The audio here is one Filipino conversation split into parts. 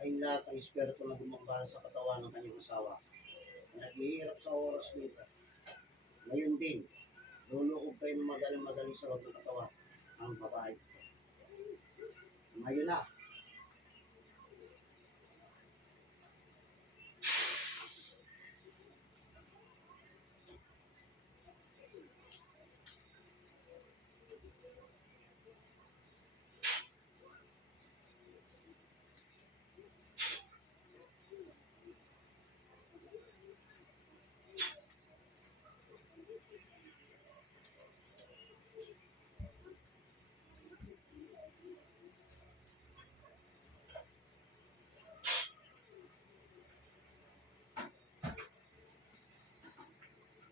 ay lahat ng espiritu na gumambala sa katawan ng kanyang asawa. Naghihirap sa oras nito. Ngayon din, lulukob kayo ng magaling-magaling sa loob ng katawan ng babae. Ngayon na.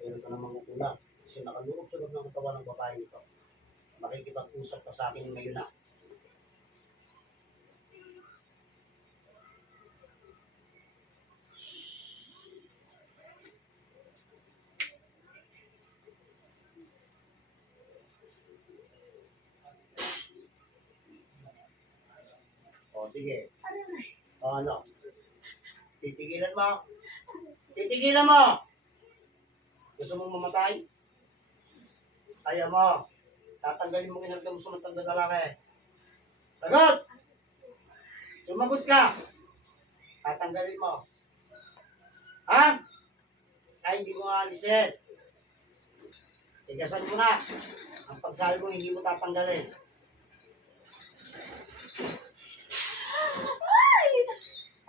Meron ka namang kukulang. Kasi nakaloob sa loob ng katawan ng babae nito. Makikipag-usap ka sa akin ngayon na. O, sige. O, ano? Titigilan mo. Titigilan mo! Gusto mong mamatay? Ayaw mo. Tatanggalin mo kinarga mo sumatang ng lalaki. Sagot! Sumagot ka. Tatanggalin mo. Ha? Ay, hindi mo aalisin. Tigasan mo na. Ang pagsabi mo, hindi mo tatanggalin.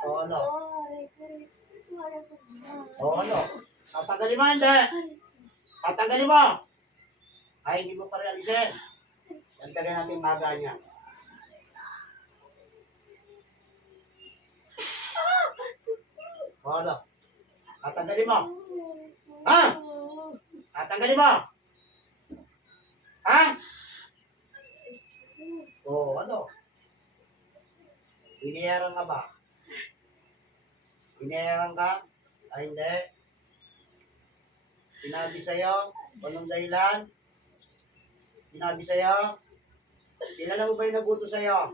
O ano? O ano? Tatanggalin mo, hindi. Tatanggalin mo. Ay, hindi mo pa rin alisin. Tantalin natin baga niya. O ano? Tatanggalin mo. Ha? Tatanggalin mo. Ha? O ano? Binayaran ka ba? Binayaran ka? Ay, hindi. Sinabi sa'yo, anong dahilan? Sinabi sa'yo, kilala mo ba yung naguto sa'yo?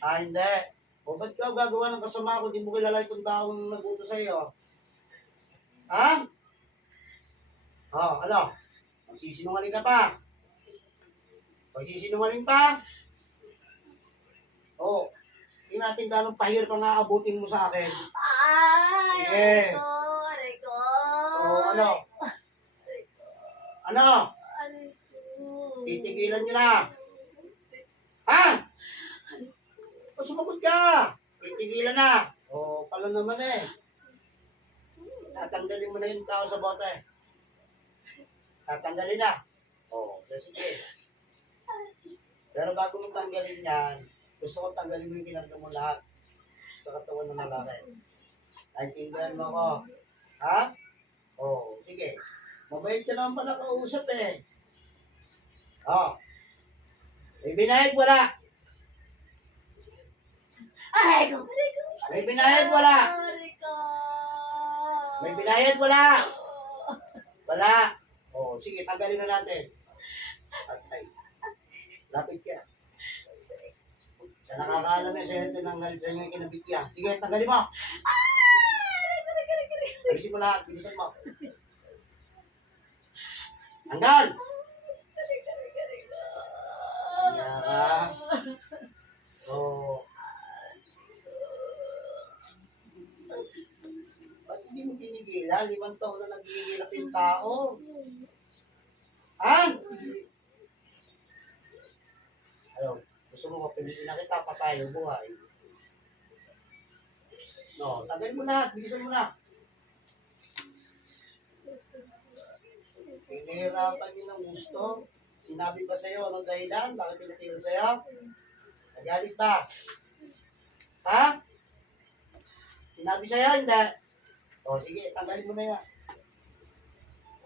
Ah, hindi. O, ba't ka gagawa ng kasama kung di mo kilala itong taong naguto sa'yo? Ha? O, ano? Magsisinungaling ka pa? Magsisinungaling pa? O, tingnan natin gano'ng pahirap ang aabutin mo sa akin. Ay, Sige. aray ko. O, ano? Ano? Aray ko. Titigilan nyo na. Ha? O, sumagot ka. Titigilan na. O, pala naman eh. Tatanggalin mo na yung tao sa bote. Tatanggalin na. O, sige. Pero bago mo tanggalin yan, gusto ko tanggalin mo yung kinarga mo lahat sa katawan ng lalaki. Naintindihan mo ako. Ha? O, sige. Mabait ka naman pala kausap eh. O. May binayad wala. Aray ko. May binayad wala. Aray ko. May binayad wala. Wala. O, sige, tanggalin na natin. Atay. Lapit ka. Sa nakakaalam na sa'yo ito ng galit sa inyo yung kinabitya. Sige, tanggalin mo. Alisin mo lahat. Bilisan mo. Tanggal. Kanya ka. So, ba't hindi mo tinigilan? 5 taon na naghihirap yung tao. Ha? Ano? Gusto mo mapiliin na kita, patay o buhay? No, tanggalin mo na. Bilisan mo na. Hinihirapan niyo ng gusto. Sinabi ba sa'yo anong dahilan? Bakit pinatigil sa'yo? Nagalit ba? Ha? Sinabi sa'yo? Hindi. O sige, tanggalin mo na yan.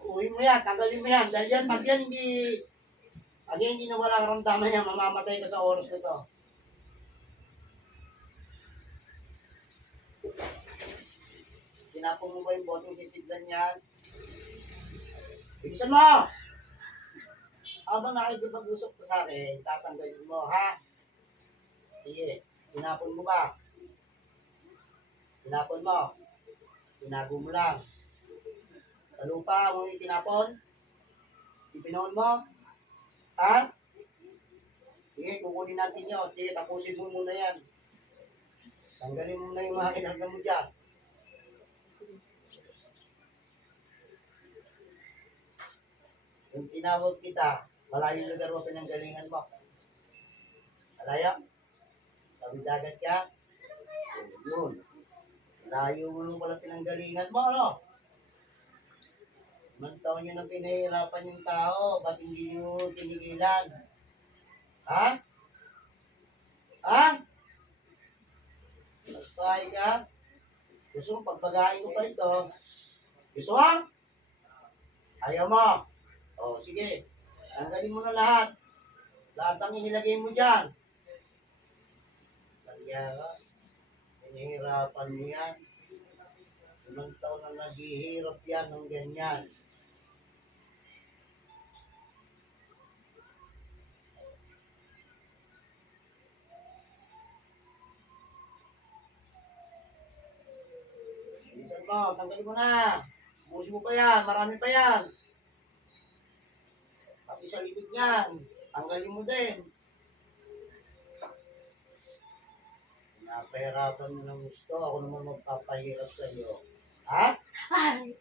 Uwi mo yan, tanggalin mo yan. Dahil yan, pag yan hindi na wala karamdaman yan, mamamatay ka sa oras nito. Tinapon mo ba yung boteng sisiglan yan? Bilisan mo! Habang nakikipag-usap ka sa akin, tatanggalin mo, ha? Sige, tinapon mo ba? Tinapon mo. Tinago mo lang. Sa lupa mo itinapon. Ipinoon mo. Ha? Sige, kukunin natin yun. Sige, tapusin mo muna yan. Tanggalin mo na yung mga kinagam mo dyan. Yung tinawag kita, malayo lugar mo pinanggalingan mo. Malayo? Tawid dagat ka? O, yun. Malayo mo nung pala pinanggalingan mo, ano? Ilang taon nyo na pinahirapan yung tao, ba't hindi nyo tinigilan? Ha? Ha? Nagsahay ka? Gusto mo pagbagayin ko pa ito? Gusto mo? Ayaw mo? O, sige. Tanggalin mo na lahat. Lahat ang inilagay mo dyan. Kaya ka, pinahirapan mo yan. Ilang taon na naghihirap yan ng ganyan. Bilisan mo, tanggalin mo na. Busin mo pa yan, marami pa yan. Pati sa likod niyan, tanggalin mo din. Napahirapan mo ng gusto, ako naman magpapahirap sa iyo. Ha? Aray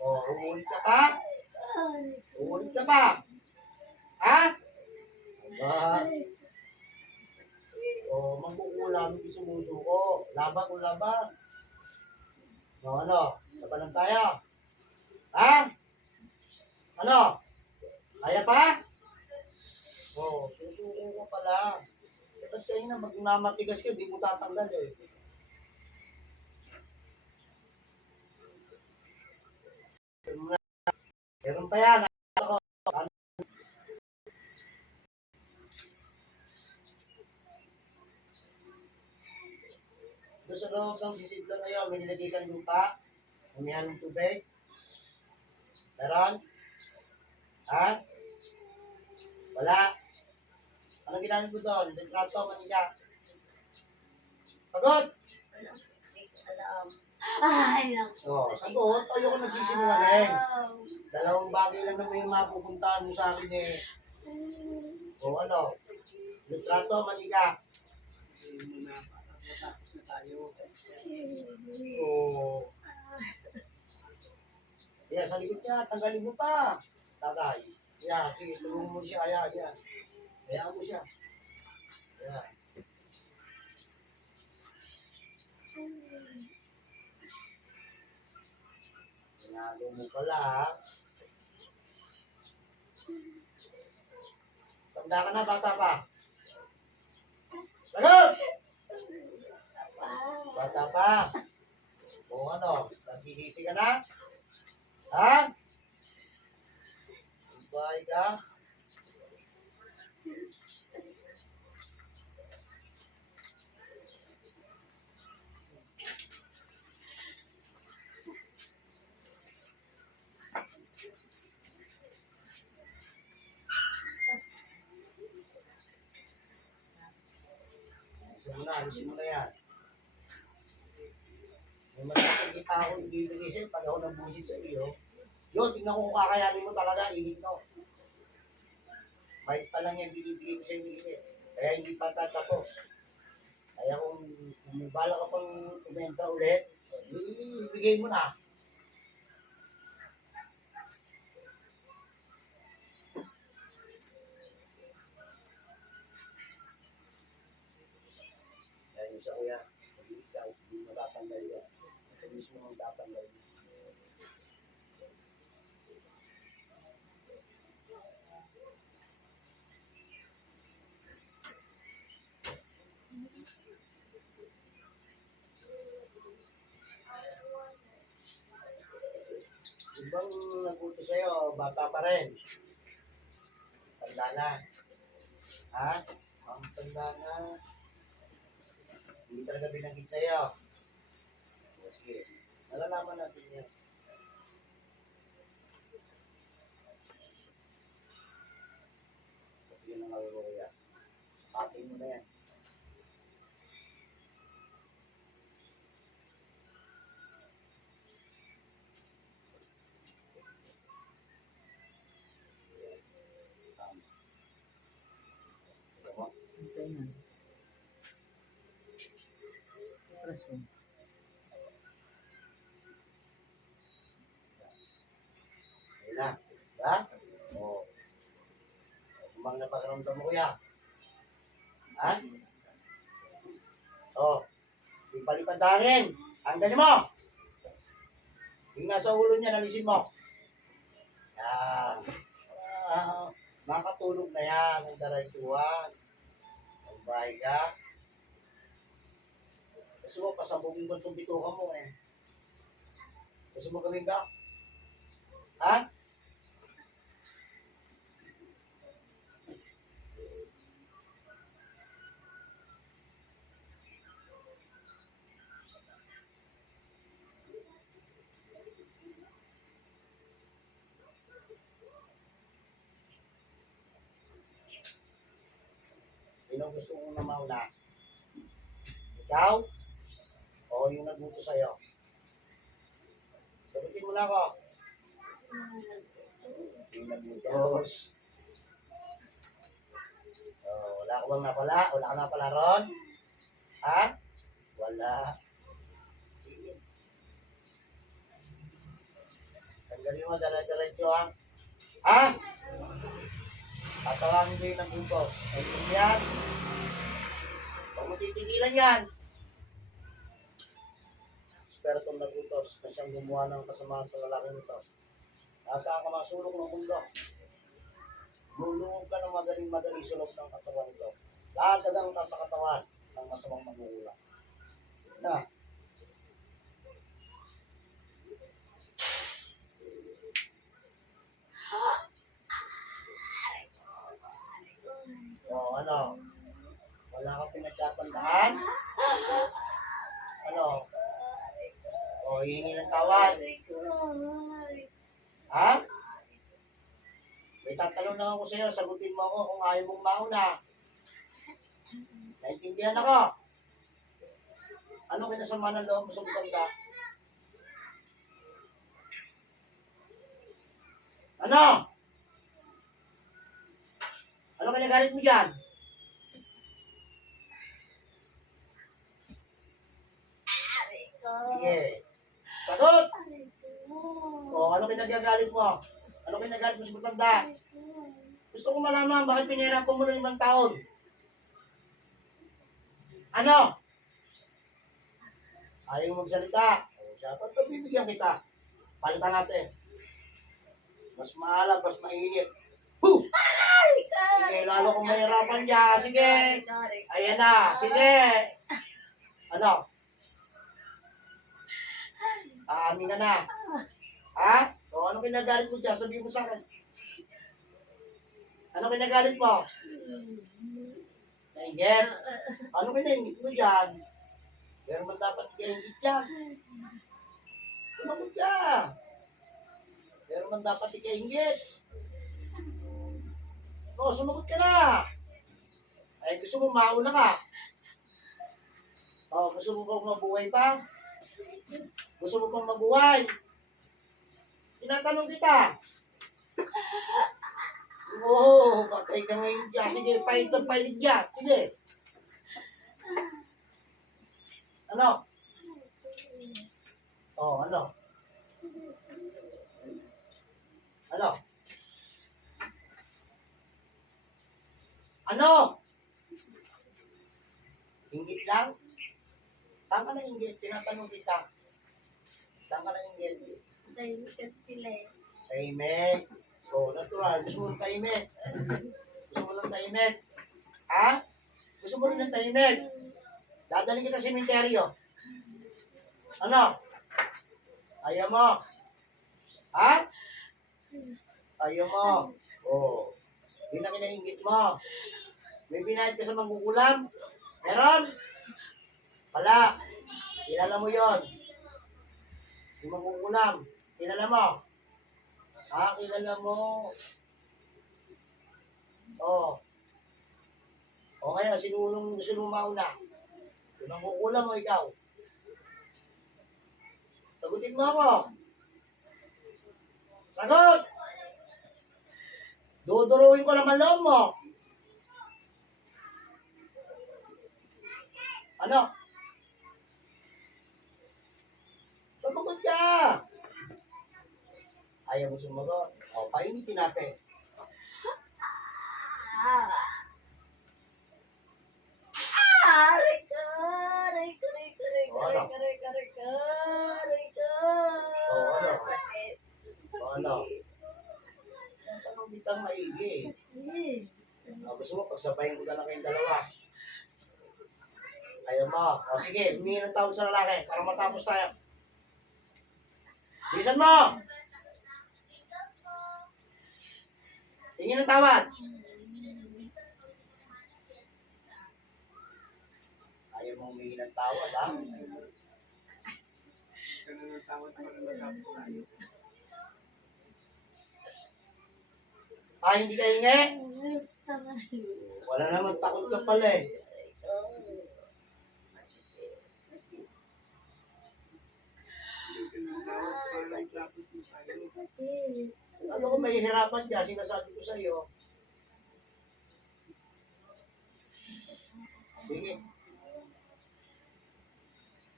O, uulit ka pa? ko. Uulit ka pa? Ha? Aba, o, magkukulam, hindi sumusuko. Laban kung laban. O, ano? Laban tayo. Ha? Ano? Kaya pa? O, susuko ka pala. Ba't kayo na magmamatigas ka, di mo tatanggal eh. Meron pa yan. Doon sa loob ng sisidlo na yun, may nilagay kang lupa, umihan ng tubig. Meron? Ha? Wala. Anong ginamit mo doon? Litrato, maniga. Pagod! Hindi ko alam. Ay, naku. O, sagot. Ayoko nagsisinungaling. Dalawang bagay lang naman yung mapupuntahan mo sa akin eh. O ano? Litrato, maniga. O, yan, sa likod niya, tanggalin mo pa. Tatay. Yan, sige, tulungan mo siya. Yan. Hayaan mo siya. Yan. Tinago mo pala, ha? Tanda ka na, bata pa. Lagot! Bata pa. O ano, nagsisisi ka na? Ha? Bahay ka? Alisin mo na yan. May malaking kita ako ibibigay sa'yo pag ako nabusit sa iyo. Yun, tingnan ko kung kakayanin mo talaga, ihit no. Bait pa lang yan binibigay ko sa'yo ihit. Kaya hindi pa tatapos. Kaya kung may bala ka pang kumenta ulit, ibigay mo na. Kaya yung sa kuya, hindi ikaw, hindi matatanggal yan. Ito mismo ang tatanggal. Ibang nagputo sa'yo, bata pa rin. Tanda na. Ha? Ang tanda na. Hindi talaga binanggit sa'yo. O, sige. Nalalaman natin yan. Sige na nga ko kuya. Patin mo na yan. Ayan. Atras mo. Ayun na. Diba? Oo. Kumang na pakiramdam mo kuya. Ha? Oo. Yung palipad hangin. Tanggalin mo. Yung nasa ulo niya, nalisin mo. Yan. Makatulog na yan. Ang daradjuan. Ang bahay ka. Gusto mo, pasabugin ko itong bituka mo eh. Gusto mo gawin ka? Ha? Sino gusto mo na mauna? Ikaw? O yung nagbuto sa'yo? Sagutin mo na ako. Yung nagbutos. Wala ka bang napala? Wala ka napala ron? Ha? Wala. Sige. Tanggalin mo, dala-diretso ha? Ha? Tatawagin ko yung nagbutos. Ay, yan. Huwag mo titigilan yan. Espertong nagbutos na siyang gumawa ng kasamaan sa lalaki nito. Nasaan ka masulok ng mundo? Luluhog ka ng madaling sulok ng katawan nito. Dadagang ka sa katawan ng masamang magugulang. Na. Ano? Wala ka pinagtatandaan? Ano? Hihingi ng tawad. Ha? May tatanong lang ako sa'yo, sagutin mo ako kung ayaw mong mauna. Naintindihan ako. Ano kinasama ng loob mo sa butanda? Ano? Ano kinagalit mo dyan? Sige. Sagot! Ano kinagagalit mo? Ano kinagalit mo sa butanda? Gusto ko malaman bakit pinahirapan mo ng 5 taon. Ano? Ayaw mo magsalita. Dapat pabibigyan kita. Palitan natin. Mas maalam, mas mainit. Woo! Sige, lalo kung mahirapan dyan. Sige. Ayan na. Sige. Ano? Aamin ka na. Ha? Ano kinagalit mo dyan? Sabihin mo sa akin. Ano kinagalit mo? Nainggit? Ano kinainggit mo dyan? Pero man dapat ikainggit dyan. Sumagot ka. Pero man dapat ikainggit. Sumagot ka na. Ay, gusto mo mauna ka. Gusto mo bang mabuhay pa? Gusto mo bang mabuhay? Tinatanong kita. Patay ka ngayon dyan. Sige, palit dyan. Sige. Ano? Ano? Ano? Ano? Inggit lang? Saan ka na inggit? Tinatanong kita. Saan ka na inggit? Tahimik kasi sila eh. Tahimik. Natural. Gusto mo ng tahimik? Gusto mo ng tahimik? Ha? Gusto mo rin ng tahimik? Dadaling kita sa sementeryo. Ano? Ayaw mo? Ha? Ayaw mo? Yun ang kinainggit mo. May binayad ka sa mangkukulam? Meron? Wala. Kilala mo yon. Yung mangkukulam. Kilala mo? Kilala mo. Kaya sinulong gusto mong mauna. Yung mangkukulam mo ikaw. Sagutin mo ako. Sagot! Duduruin ko naman loob mo. Ano? Sumagot ka! Ayaw mo sumagot. O, painitin natin. Ah! Aray ko! Aray ko! Aray ko! Aray ko! O, ano? Aray ko! Aray ko! Aray ko! O, ano? Sakit! O, ano? Tanong bitang maigi. Sakit! Gusto mo, pagsabayin ko na lang kayong dalawa. Ayaw mo. O, sige, humingi ng tawag sa lalaki para matapos tayo. Bilisan mo! Hingi ng tawad. Ayaw mo humingi ng tawad, ha? Ah, hindi ka hingi? Wala naman, takot ka pala eh. Ano kung may hirapan ka, sinasabi ko sa iyo. Sige.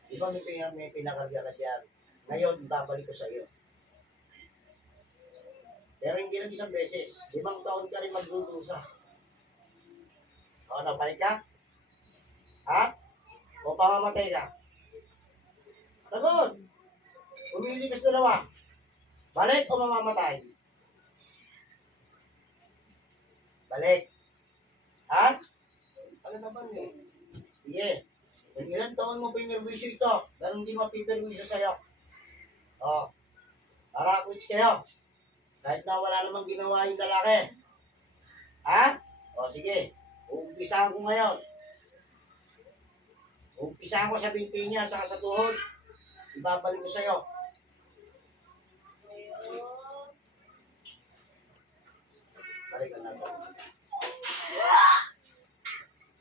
Di ba may pinakarga ka dyan? Ngayon, babalik ko sa iyo. Pero hindi lang isang beses. 5 taon ka rin magdudusa. O ano, balik ka? Ha? O pamamatay ka? Sagot! Pumili ka sa dalawa. Balik o mamamatay? Balik. Ha? Ano naman eh? Sige. Kung ilang taon mo pinirwisyo ito, ganun di mapipirwisyo sa'yo. O. Para quits kayo. Kahit na wala namang ginawa yung lalaki. Ha? O sige. Uumpisahan ko ngayon. Uumpisahan ko sa binti niya at saka sa tuhod. Ibabalik ko sa'yo. Balikan na ito.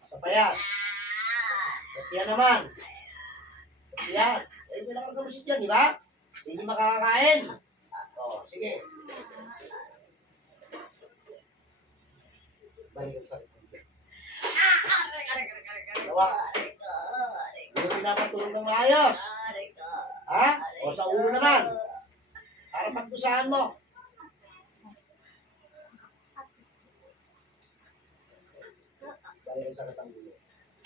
Sa bayan. Katiyan naman. Katiyan. Eh, pinakagamusit yan, di ba? Hindi makakakain. O, sige. Balikan sa ito. Dawa. Hindi mo pinapatulong ng maayos. Ha? O sa ulo naman. Para pagdusahan mo. Balikan sa katanggilo.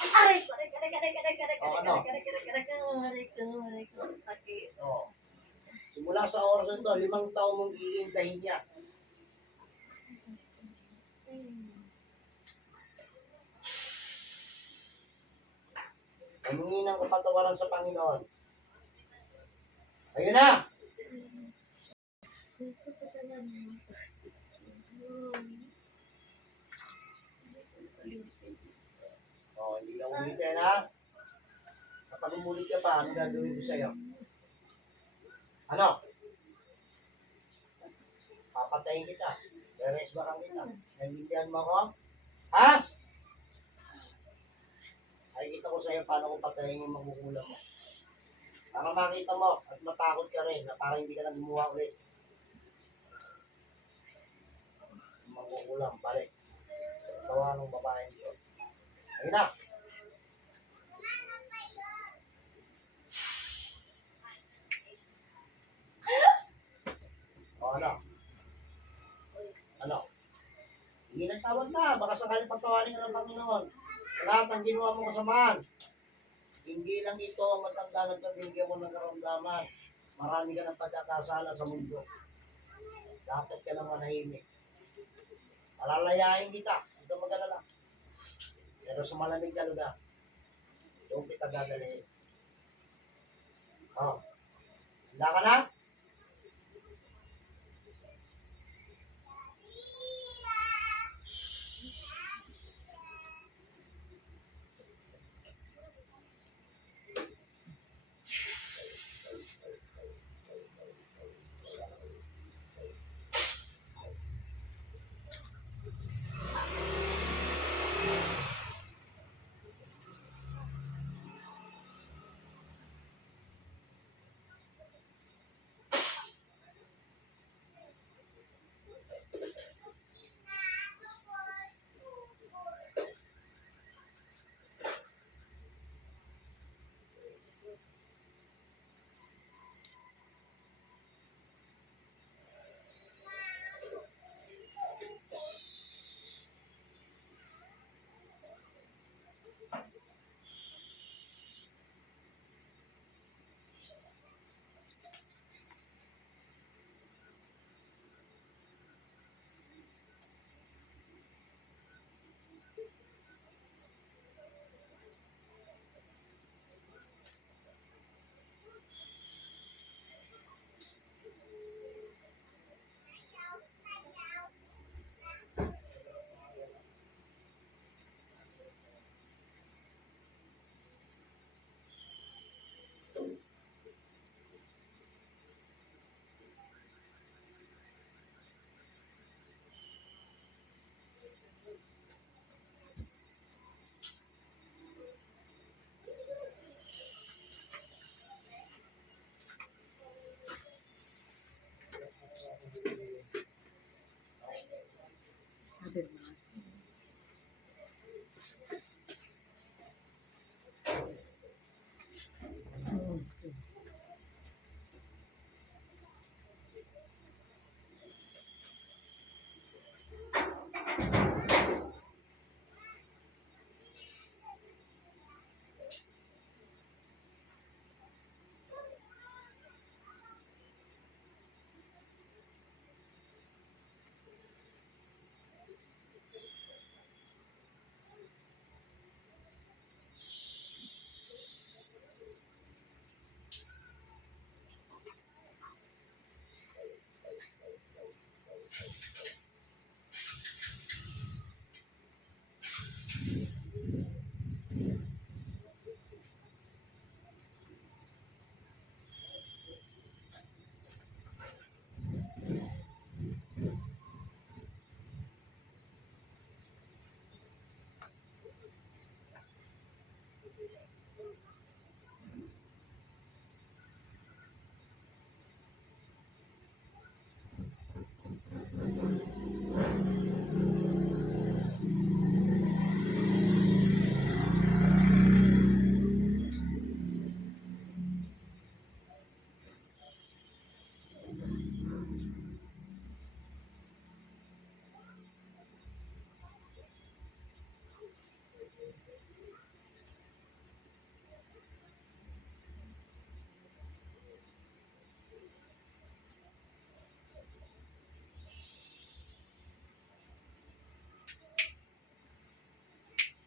Aray ko! Aray ko! Aray ko! Aray ko! Aray ko! Aray ko! O, ano? Aray ko! Aray ko! Aray ko! Aray ko! Aray ko! Sakit! O. Simula sa oras na ito, 5 taon mong iintahin niya. Humingi ng kapatawaran sa Panginoon. Ayun na! Gusto ko talaga. O, hindi ka ulitin ha? Kapag umulit ka pa, ano gagawin ko sa'yo? Ano? Papatayin kita. Beresbakan kita. Naiintindihan mo ako? Ha? Nakikita ko sa'yo paano ko patayin yung magugulang mo. Para makita mo at matakot ka rin na parang hindi ka na gumawa ulit. Magugulang, balik. Tawa ng babae dito. Ayun na. O ano? Ano? Hindi nagtawag na. Baka sakali pagtawarin ka ng Panginoon. Sa lahat ng ginawa mong kasamaan. Hindi lang ito ang matanda nagkabigyan mo ng karamdaman. Marami ka ng pagkakasala sa mundo. Dapat ka nang manahimik. Palalayain kita. Hindi ka mag-alala. Pero sa malamig na lugar, doon kita dadalhin. Oh. Handa ka na?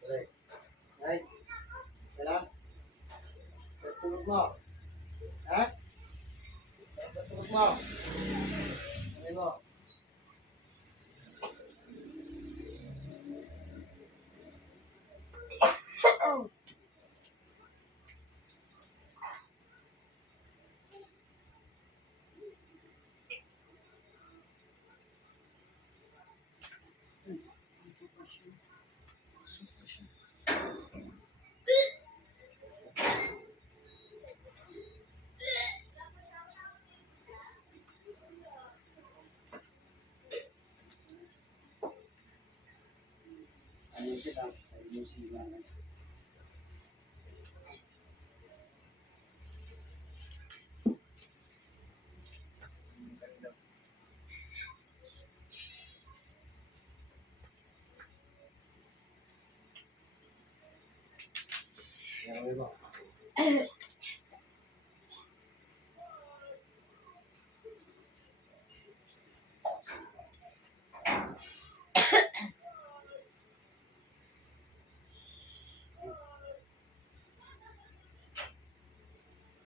Right. Right? Wala? Tulog mo. Ha? Tulog mo. Ano mo? Ano kita? Ayun si Mana. Yan mo.